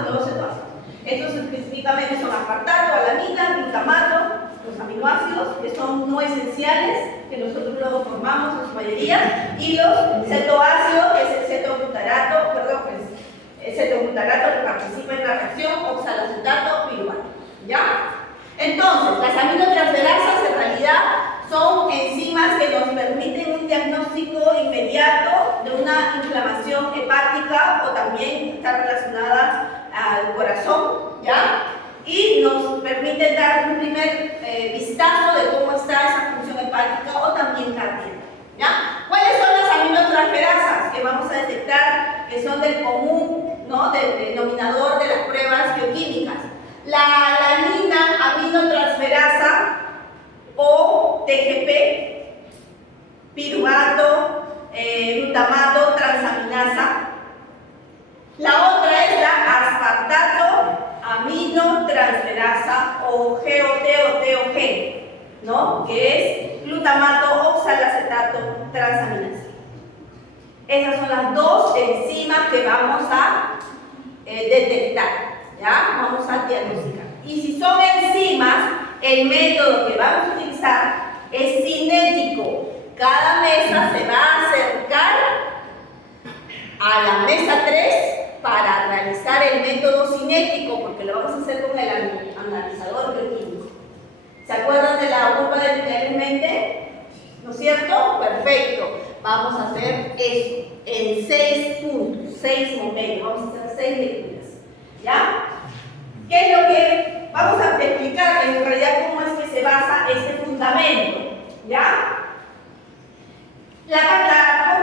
los nuevos cetoácidos. Estos específicamente son aspartato, alanina, glutamato, los aminoácidos que son no esenciales, que nosotros luego formamos en su mayoría, y los cetoácidos, que es el cetoglutarato, el cetoglutarato que participa en la reacción oxalacetato-piruvato. ¿Ya? Entonces, las aminotransferasas en realidad son enzimas que nos permiten un diagnóstico inmediato de una inflamación hepática o también está relacionada al corazón, ¿ya? Y nos permiten dar un primer vistazo de cómo está esa función hepática o también cardíaca, ¿ya? ¿Cuáles son las aminotransferasas que vamos a detectar que son del común, ¿no? Del denominador de las pruebas bioquímicas? La alanina aminotransferasa o TGP, piruvato, glutamato transaminasa. La otra es la aspartato aminotransferasa o GOT, ¿no? Que es glutamato oxalacetato transaminasa. Esas son las dos enzimas que vamos a detectar, ¿ya? Vamos a diagnosticar. Y si son enzimas, el método que vamos a utilizar es cinético. Cada mesa se va a acercar a la mesa 3 para realizar el método cinético, porque lo vamos a hacer con el analizador bioquímico. ¿Se acuerdan de la curva de linealmente? ¿No es cierto? Perfecto. Vamos a hacer eso en 6 puntos, 6 momentos. Vamos a hacer 6 lecturas. ¿Ya? ¿Qué es lo que vamos a explicar en realidad cómo es que se basa este fundamento? ¿Ya? La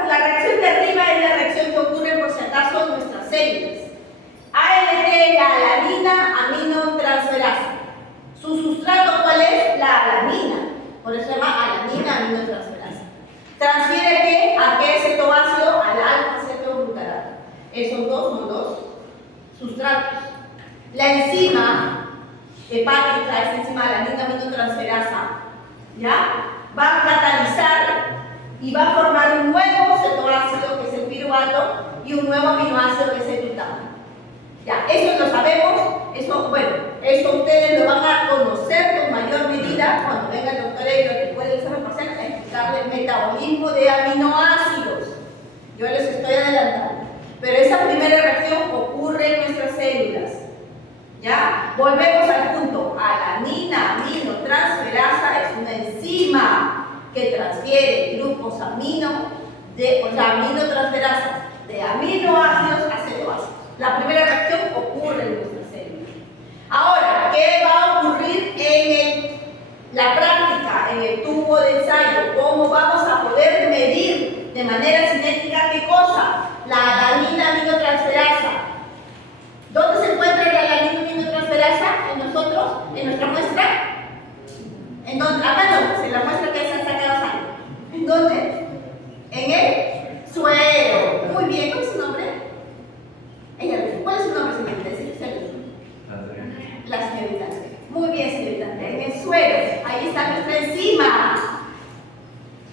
reacción de arriba es la reacción que ocurre por si acaso en nuestras células. ALT es la alanina aminotransferasa. ¿Su sustrato cuál es? La alanina. Por eso se llama alanina aminotransferasa. ¿Transfiere qué? ¿A qué cetoácido? Al alfa-cetoglutarato. Esos dos son dos sustratos. La enzima hepática, esta enzima alanina aminotransferasa, ¿ya? Va a catalizar y va a formar un nuevo cetoácido que es el piruvato y un nuevo aminoácido que es el glutamato. Ya, eso lo sabemos, eso ustedes lo van a conocer con mayor medida cuando venga el doctor Eiro, que puede ser parcial, a explicarle el metabolismo de aminoácidos. Yo les estoy adelantando. Pero esa primera reacción ocurre en nuestras células. ¿Ya? Volvemos al punto. Alanina aminotransferasa es una enzima que transfiere grupos aminotransferasas de aminoácidos a cetoácidos. La primera reacción ocurre en nuestras células. Ahora, ¿qué va a ocurrir en la práctica, en el tubo de ensayo? ¿Cómo vamos a poder medir de manera cinética qué cosa? La alanina aminotransferasa. ¿Dónde se encuentra la alanina aminotransferasa en nosotros, en nuestra muestra? ¿En dónde? Acá no, en la muestra que se ha sacado sangre. ¿En dónde? En el suero. Muy bien, ¿cuál es su nombre? ¿Cuál es su nombre, señorita? La señorita. Muy bien, señorita. En el suero. Ahí está nuestra enzima.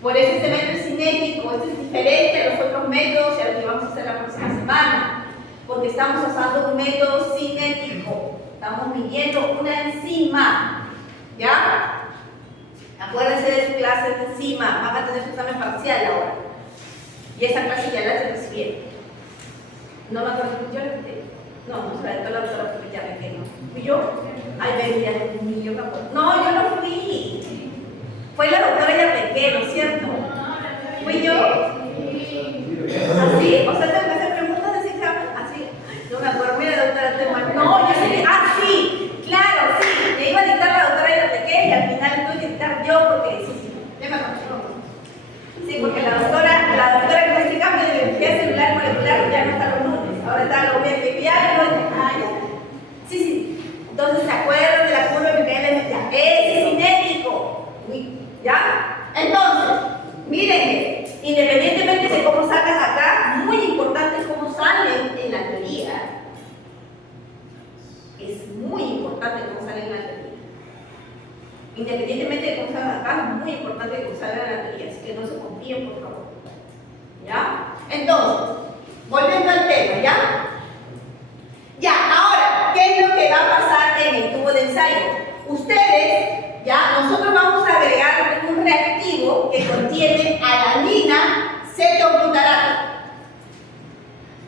Por eso este método es cinético. Este es diferente a los otros métodos y a lo que vamos a hacer la próxima semana. Porque estamos usando un método cinético. Estamos midiendo una enzima. ¿Ya? Acuérdense de su clase de enzima. Van a tener su examen parcial ahora. Y esa clase ya la se recibieron. No me acuerdo, yo le quité. No, se la dejó la doctora porque ya me quedé. ¿Fui yo? Ay, venía, ni yo me acuerdo. No, yo no fui. Fue la doctora Yarlequé, ¿no es cierto? ¿Fui yo? ¿Así? O sea, tengo que hacer preguntas de ese examen. Así. No me acuerdo, mira, doctora Tema. No, yo sé. Ah, sí, claro, sí. Me iba a dictar la doctora Yarlequé y al final tuve que dictar yo porque sí, ya me acuerdo. Sí, porque la doctora con este cambio de biología celular molecular ya no está los lunes, ahora está los viernes, ya. Sí. Entonces, ¿se acuerdan de la curva de Miguel? Ya, ese es cinético. ¿Ya? Entonces, miren, independientemente de cómo salgan acá, muy importante es cómo salen en la teoría. Es muy importante cómo salen en la teoría. Independientemente de cómo salgan acá, es muy importante cómo salgan en la teoría, así que no se confíen, por favor. ¿Ya? Entonces, volviendo al tema, ¿ya? Ya, ahora, contiene alanina, cetoglutarato.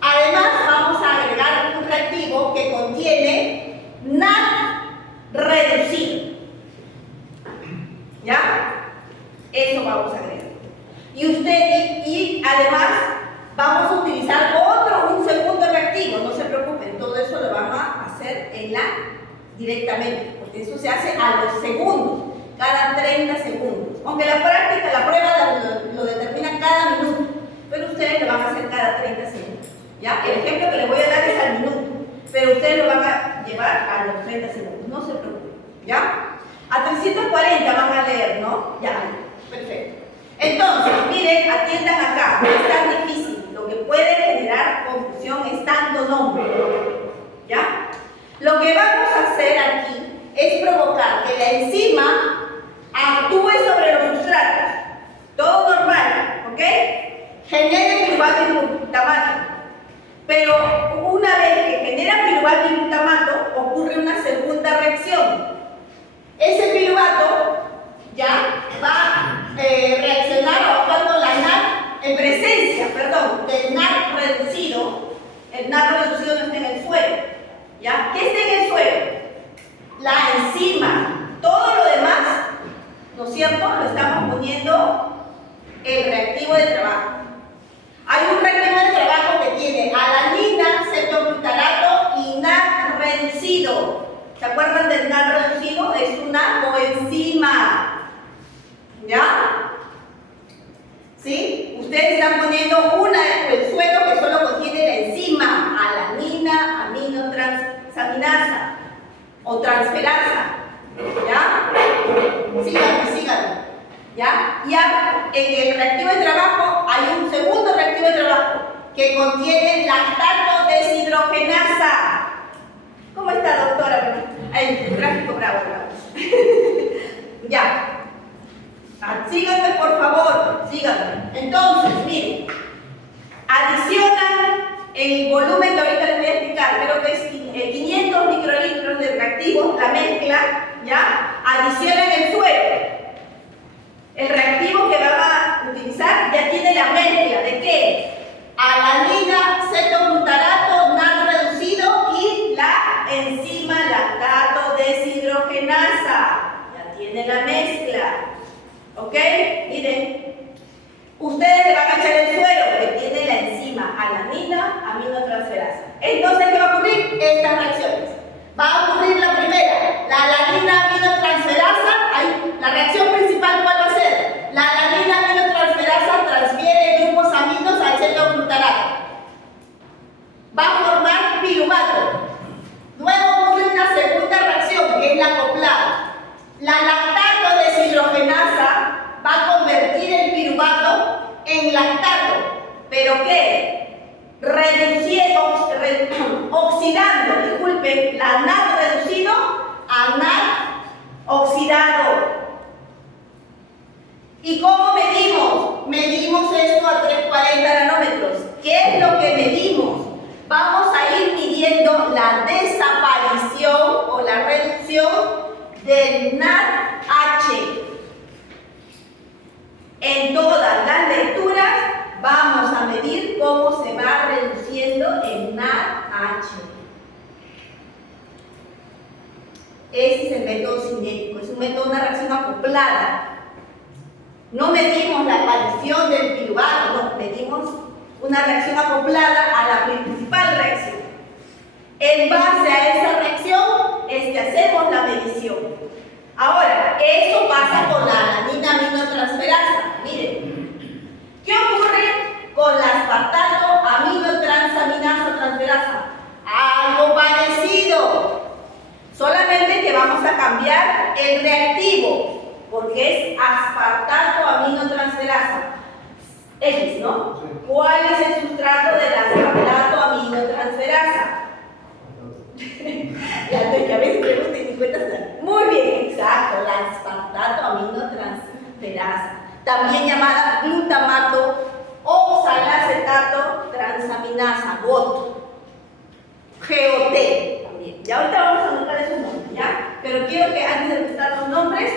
Además, vamos a agregar un reactivo que contiene NAD reducido. ¿Ya? Eso vamos a agregar. Y además vamos a utilizar un segundo reactivo, no se preocupen, todo eso lo van a hacer directamente, porque eso se hace a los segundos, cada 30 segundos. Aunque la práctica, la prueba lo determina cada minuto, pero ustedes lo van a hacer cada 30 segundos. ¿Ya? El ejemplo que les voy a dar es al minuto, pero ustedes lo van a llevar a los 30 segundos, no se preocupen. ¿Ya? A 340 van a leer, ¿no? Ya, perfecto. Entonces, miren, atiendan acá, no es tan difícil. Lo que puede generar confusión es tanto nombre. ¿Ya? Lo que vamos a hacer aquí es provocar que la enzima actúe sobre los sustratos. Todo normal, ¿ok? Genere piruvato y glutamato. Pero una vez que genera piruvato y glutamato, ocurre una segunda reacción. Ese piruvato ya va a reaccionar ahogando la NAD en presencia, del NAD reducido. El NAD reducido no está en el suelo. ¿Ya? ¿Qué está en el suelo? La enzima. Todo lo demás, ¿no es cierto?, lo estamos poniendo el reactivo de trabajo. Hay un reactivo de trabajo que tiene alanina, cetoglutarato y NAD reducido. ¿Se acuerdan del NAD reducido? Es una coenzima. ¿Ya? ¿Sí? Ustedes están poniendo el suelo que solo contiene la enzima alanina, aminotransaminasa o transferasa. ¿Ya? Síganme. ¿Ya? En el reactivo de trabajo hay un segundo reactivo de trabajo que contiene lactato deshidrogenasa. ¿Cómo está, doctora? El gráfico bravo. Ya. Síganme, por favor. Síganme. Entonces, miren. Adicionan el volumen que ahorita les voy a explicar. Creo que es 500 microlitros de reactivo, la mezcla. ¿Ya? Adicionan el suelo. El reactivo que van a utilizar ya tiene la mezcla. ¿De qué? Alanina, cetoglutarato, NAD reducido y la enzima lactato deshidrogenasa. Ya tiene la mezcla. ¿Ok? Miren. Ustedes le van a echar el suelo que tiene la enzima alanina, aminotransferasa. Entonces, ¿qué va a ocurrir? Estas reacciones. Va a ocurrir la primera, la alanina aminotransferasa. La reacción principal, ¿cuál va a ser? La alanina aminotransferasa transfiere grupos aminos al cetoglutarato. Va a formar piruvato. Luego ocurre una segunda reacción, que es la acoplada. La lactato deshidrogenasa va a convertir el piruvato en lactato. ¿Pero qué? Oxidando, disculpen, la NAD reducido a NAD oxidado. ¿Y cómo medimos? Medimos esto a 340 nanómetros. ¿Qué es lo que medimos? Vamos a ir midiendo la desaparición o la reducción del NADH. En todas las lecturas vamos a medir cómo se va reduciendo el NADH. Ese es el método cinético, es un método, una reacción acoplada. No medimos la aparición del piruvato, no, medimos una reacción acoplada a la principal reacción. En base a esa reacción es que hacemos la medición. Ahora, eso pasa con la alanina aminotransferasa. Miren, ¿qué ocurre con la aspartato aminotransaminasa transferasa? Algo parecido. Solamente que vamos a cambiar el reactivo, porque es aspartato aminotransferasa. X, ¿no? Sí. ¿Cuál es el sustrato de la aspartato aminotransferasa? Ya ves, pregunta y 50. Muy bien, exacto, la aspartato aminotransferasa, también llamada glutamato oxalacetato transaminasa, GOT, GOT también. Ya ahorita vamos a anotar esos nombres, ¿ya? Pero quiero que antes de empezar los nombres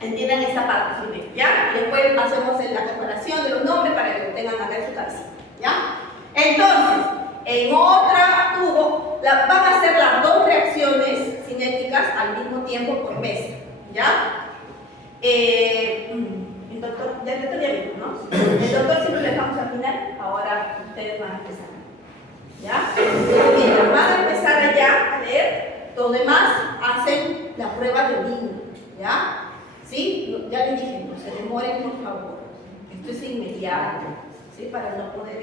entiendan esta parte primero, ¿ya? Después después hacemos la comparación de los nombres para que lo tengan acá en su cabeza, ¿ya? Entonces, en otra tubo van a hacer las dos reacciones cinéticas al mismo tiempo por mesa, ¿ya? El doctor, ya vimos, ¿no? El doctor siempre lo dejamos al final, ahora ustedes van a empezar, ¿ya? Mientras van a empezar allá a leer, los demás hacen la prueba de orina, ¿ya? ¿Sí? Ya les dije, no se demoren, por favor. Esto es inmediato, ¿sí? Para no poder,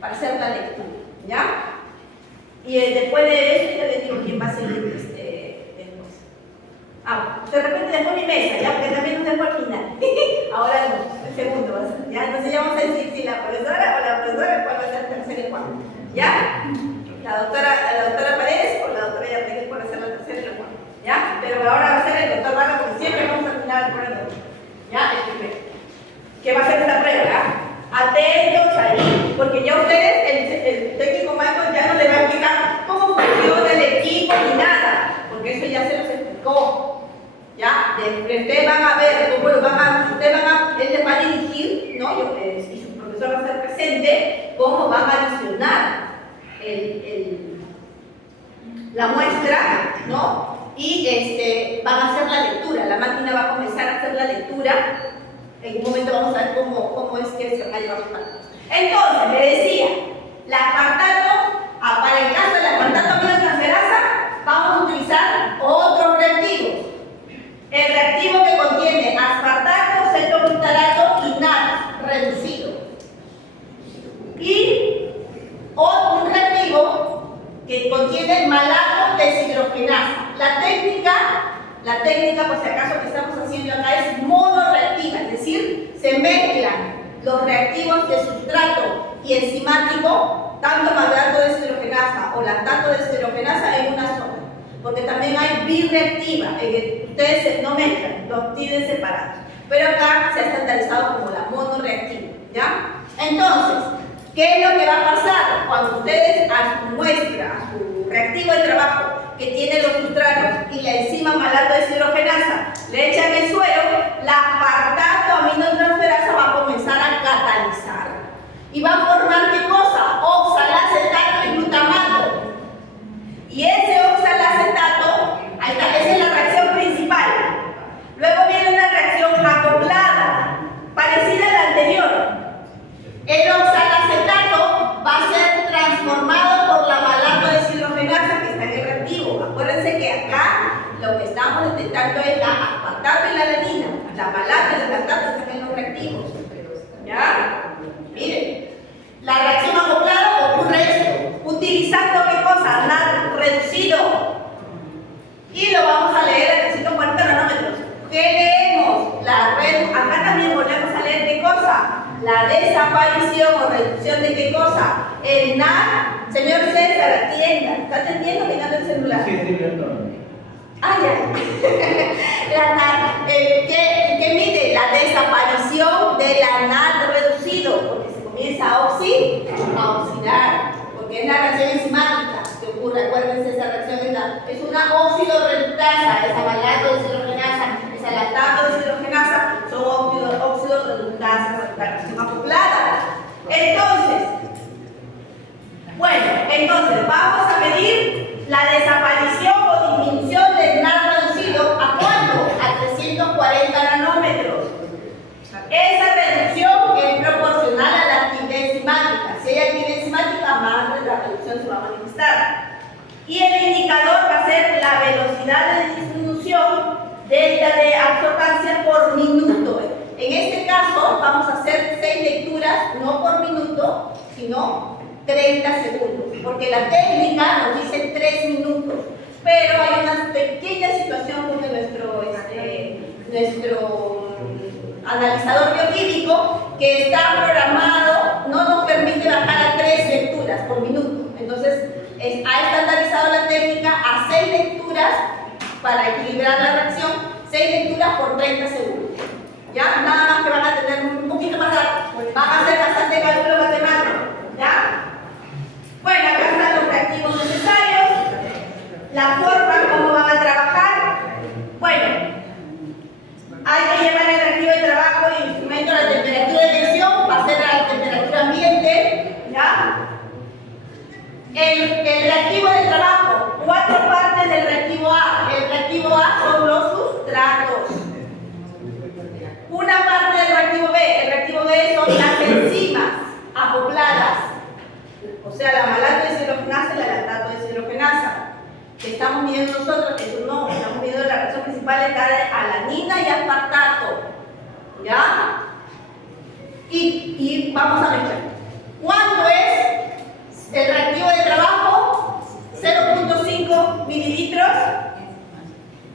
para hacer la lectura, ¿ya? Y después de eso, ya les digo quién va a seguir después. De repente después mi mesa, ¿ya? Porque también nos dejo al final. Ahora no, el segundo va a ser, ¿ya? Entonces ya vamos a decir si la profesora o la profesora, cuál va a ser el tercer y cuarto, ¿ya? La doctora Paredes o la doctora Yartegui por hacer la tercera y la cuarta, ¿ya? Pero ahora va a ser el doctor Vargas porque siempre vamos a terminar por el doctor, ¿ya? El primero. ¿Qué va a hacer esta prueba? ¿Ya? Atentos ahí, porque ya ustedes, el técnico Michael ya no le va a explicar cómo funciona el equipo ni nada, porque eso ya se los explicó. ¿Ya? Ustedes van a ver cómo él les va a dirigir, ¿no? Y su profesor va a estar presente, cómo van a adicionar la muestra, ¿no? Y van a hacer la lectura, la máquina va a comenzar a hacer la lectura. En un momento vamos a ver cómo es que se va a llevar los cálculos. Entonces, le decía, la aspartato, para el caso del aspartato aminotransferasa, vamos a utilizar otros reactivos. El reactivo que contiene aspartato, cetoglutarato y NAD reducido. Y un reactivo que contiene malato deshidrogenasa. La técnica, por si acaso, que estamos haciendo acá es monorreactiva, es decir, se mezclan los reactivos de sustrato y enzimático, tanto malato deshidrogenasa o lactato deshidrogenasa en una sola. Porque también hay birreactiva, ustedes no mezclan, los tienen separados. Pero acá se ha estandarizado como la monorreactiva, ¿ya? Entonces, ¿qué es lo que va a pasar cuando ustedes a su muestra, a su reactivo de trabajo que tiene los sustratos y la enzima malato deshidrogenasa, le echan el suero? La aspartato aminotransferasa va a comenzar a catalizar y va a formar ¿qué cosa? Oxalacetato y glutamato. Y ese oxalacetato, ahí está, esa es la reacción principal. Luego viene una reacción acoplada, parecida a la anterior. El oxalacetato va a ser transformado por la malato deshidrogenasa que está en el reactivo. Acuérdense que acá lo que estamos detectando es la aspartato y la alanina. La malato y el lactato están en los reactivos. ¿Ya? Miren, la reacción acoplada ocurre esto, utilizando ¿qué cosa? NAD reducido. Y lo vamos a leer a 340 nanómetros. ¿Qué leemos? Acá también volvemos a leer ¿qué cosa? La desaparición o reducción de ¿qué cosa? El NAD. Señor César, atienda. ¿Está atendiendo mirando el celular? Sí, estoy viendo. La NAD, ¿qué mide? La desaparición de la NAD reducido, porque se comienza a oxidar, porque es la reacción enzimática que ocurre. Acuérdense, esa reacción es una oxidorreductasa, esa malato deshidrogenasa, esa lactato deshidrogenasa, son oxidorreductasas, la reacción acoplada. Entonces, vamos a medir la desaparición o disminución del NAD reducido. ¿A cuánto? A 340 nanómetros. Esa reducción es proporcional a la actividad enzimática. Si hay actividad enzimática, más la reducción se va a manifestar. Y el indicador va a ser la velocidad de disminución delta de absorbancia por minuto. En este caso, vamos a hacer 6 lecturas, no por minuto, sino 30 segundos. Porque la técnica nos dice 3 minutos. Pero hay una pequeña situación con nuestro analizador bioquímico que está programado, no nos permite bajar a 3 lecturas por minuto. Entonces, ha estandarizado la técnica a 6 lecturas para equilibrar la reacción, 6 lecturas por 30 segundos. ¿Ya? Nada más que van a tener un poquito más rápido, van a hacer bastante cálculo matemático. ¿Ya? Bueno, acá están los reactivos necesarios, la forma, cómo van a trabajar. Bueno, hay que llevar el reactivo de trabajo y que estamos midiendo nosotros, eso no, estamos midiendo la reacción principal está de alanina y aspartato, ¿ya? Y vamos a mezclar. ¿Cuánto es el reactivo de trabajo? 0.5 mililitros,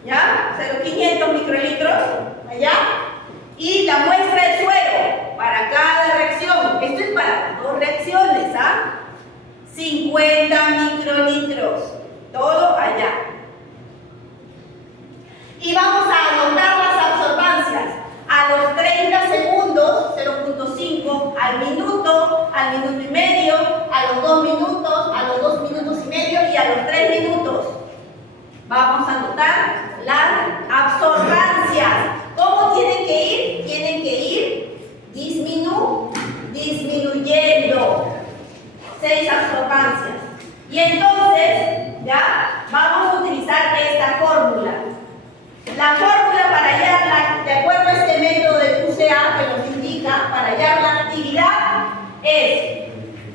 ¿ya? 0.500 microlitros, allá. Y la muestra de suero para cada reacción, esto es para las dos reacciones, ¿ah? 50 microlitros, todo allá. Y vamos a anotar las absorbancias. A los 30 segundos, 0.5, al minuto y medio, a los 2 minutos, a los 2 minutos y medio y a los 3 minutos. Vamos a anotar las absorbancias. ¿Cómo tienen que ir? Tienen que ir disminuyendo. 6 absorbancias. Y entonces, ya, vamos a utilizar esta fórmula. La fórmula para hallarla, de acuerdo a este método de QCA que nos indica, para hallar la actividad, es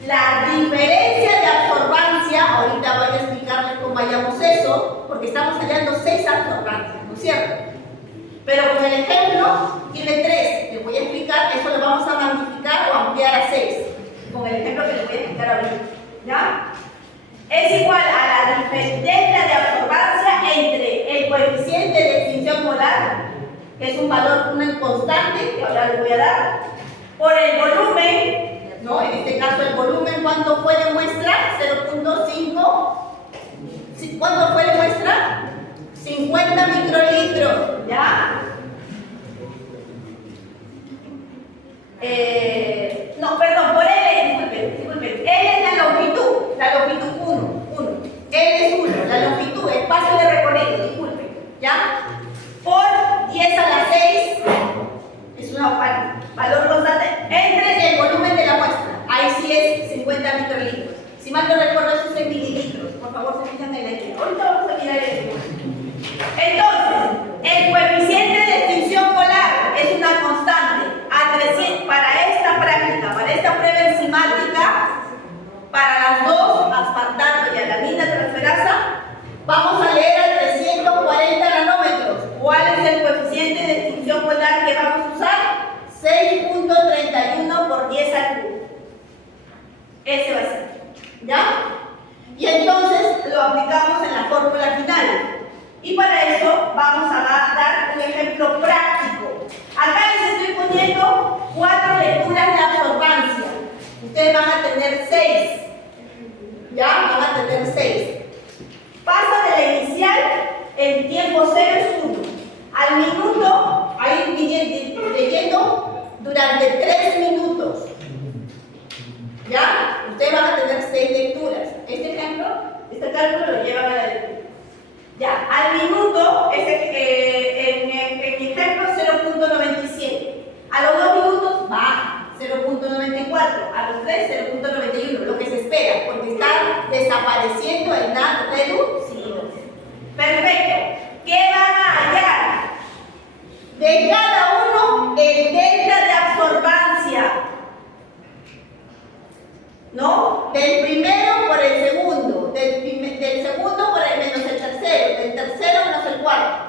la diferencia de absorbancia. Ahorita voy a explicarles cómo hallamos eso, porque estamos hallando 6 absorbancias, ¿no es cierto? Pero con el ejemplo tiene 3. Les voy a explicar, eso lo vamos a magnificar o ampliar a 6. Con el ejemplo que les voy a explicar ahorita, ¿ya? Es igual a la diferencia de absorbancia entre el coeficiente de extinción molar, que es un valor, una constante, que ahora les voy a dar, por el volumen, ¿no? En este caso el volumen, ¿cuánto fue de muestra? 0.5. ¿Cuánto fue de muestra? 50 microlitros, ¿ya? No, perdón, por L, disculpen. L es la longitud 1. L es 1, la longitud, espacio de recorrido, disculpen, ¿ya? Por 10 a la 6, es un valor constante, entre el volumen de la muestra. Ahí sí es 50 microlitros. Si mal no recuerdo, eso es en mililitros. Por favor, se fijan en la idea. Ahorita vamos a mirar el. Entonces, el coeficiente de extinción polar es una constante. Para esta práctica, para esta prueba enzimática, para las dos, aspartato y alanina transferasa, vamos a leer a 340 nanómetros. ¿Cuál es el coeficiente de extinción polar que vamos a usar? 6.31 por 10 al cubo. Ese va a ser, ¿ya? Y entonces lo aplicamos en la fórmula final. Y para eso vamos a dar un ejemplo práctico. Acá les estoy poniendo 4 lecturas de absorbancia. Ustedes van a tener 6. ¿Ya? Van a tener 6. Pasa de la inicial, el tiempo 0 es 1. Al minuto, ahí leyendo durante 3 minutos. ¿Ya? Ustedes van a tener 6 lecturas. Este ejemplo, este cálculo lo llevan a la lectura. Ya, al minuto, en mi ejemplo, 0.97. A los 2 minutos, baja, 0.94. A los 3, 0.91. Lo que se espera, porque está desapareciendo el NAD reducido. Perfecto. ¿Qué van a hallar? De cada uno, el delta de absorbancia. ¿No? Del primero por el segundo, del segundo por el menos el tercero, del tercero menos el cuarto.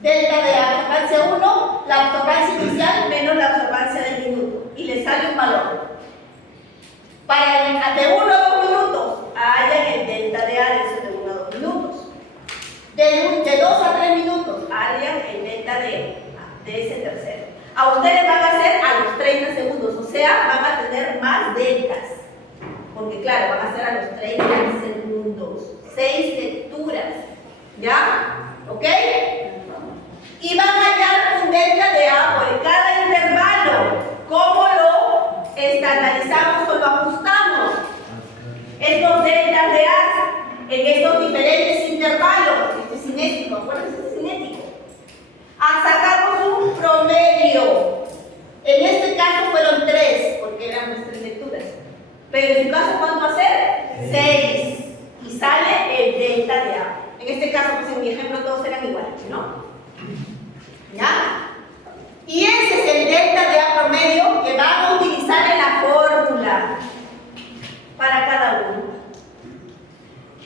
Delta de absorbancia 1, la absorbancia inicial menos la absorbancia del minuto. Y le sale un valor. Para el de 1 a 2 minutos, hallan el delta de A, eso de 1 a 2 minutos. De 2 a 3 minutos, hallan el delta de ese tercero. A ustedes van a hacer a los 30 segundos, o sea, van a tener más deltas. Porque claro, van a ser a los 30 segundos. 6 lecturas. ¿Ya? ¿Ok? Y van a hallar un delta de A por cada intervalo. ¿Cómo lo estandarizamos o lo ajustamos? Estos deltas de A en estos diferentes intervalos. Este es cinético, acuérdense, este es cinético. Sacamos un promedio. En este caso fueron 3, porque eran nuestras lecturas. Pero en su caso, ¿cuánto va a ser? 6. Y sale el delta de A. En este caso, pues en mi ejemplo, todos eran iguales, ¿no? ¿Ya? Y ese es el delta de A promedio que van a utilizar en la fórmula para cada uno.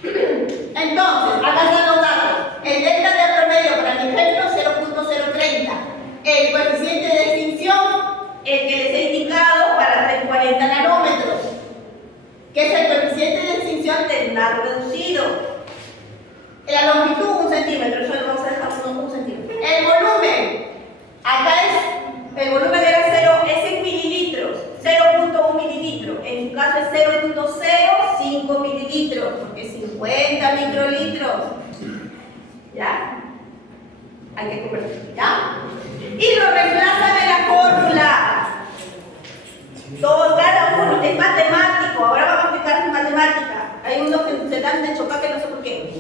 Entonces, acá está megamicrolitros. ¿Ya? Hay que convertir, ¿ya? Y lo reemplazan en la fórmula. Todo, cada uno, es matemático. Ahora vamos a aplicar matemática. Hay unos que se dan de chocar que no sé por qué.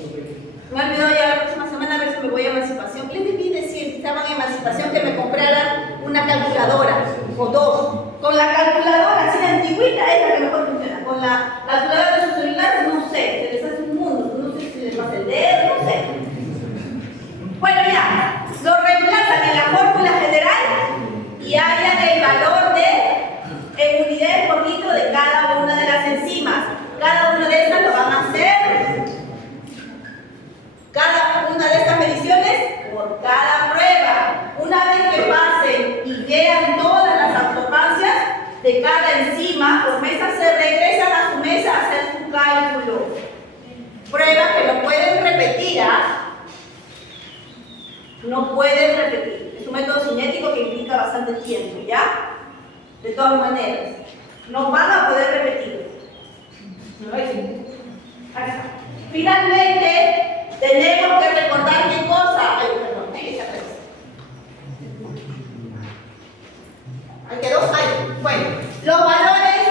Me he olvidado ya la próxima semana a ver si me voy a emancipación. Les debí decir que estaban en emancipación que me comprara una calculadora o dos. Con la calculadora, así la antigüita, es la que mejor funciona. Con la calculadora de su celular, no sé, se les hace un mundo. No sé si les pasa el dedo, no sé. Bueno, ya, lo reemplazan en la fórmula general y hallan el valor en unidades por litro de cada una de las enzimas. Cada una de estas lo van a hacer. Cada una de estas mediciones por cada prueba. Una vez que pasen y vean todas las absorbancias de cada enzima por mesa, se regresan a su mesa a hacer su cálculo. Prueba que lo pueden repetir, ¿ah? No pueden repetir. Es un método cinético que implica bastante tiempo, ¿ya? De todas maneras, no van a poder repetir. Acá está. Finalmente, tenemos que recordar qué cosa. Ay, perdón, esa vez. Ahí quedó, ahí. Bueno, los valores,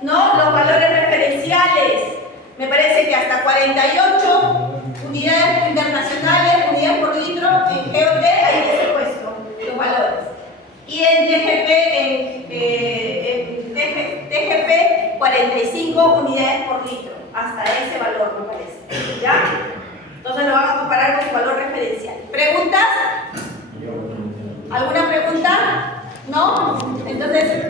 ¿no? Los valores referenciales. Me parece que hasta 48 unidades internacionales, unidades por litro en GOT, ahí les he puesto los valores. Y en TGP 45 unidades por litro, hasta ese valor me parece. ¿Ya? Entonces lo vamos a comparar con su valor referencial. ¿Preguntas? ¿Alguna pregunta? ¿No? Entonces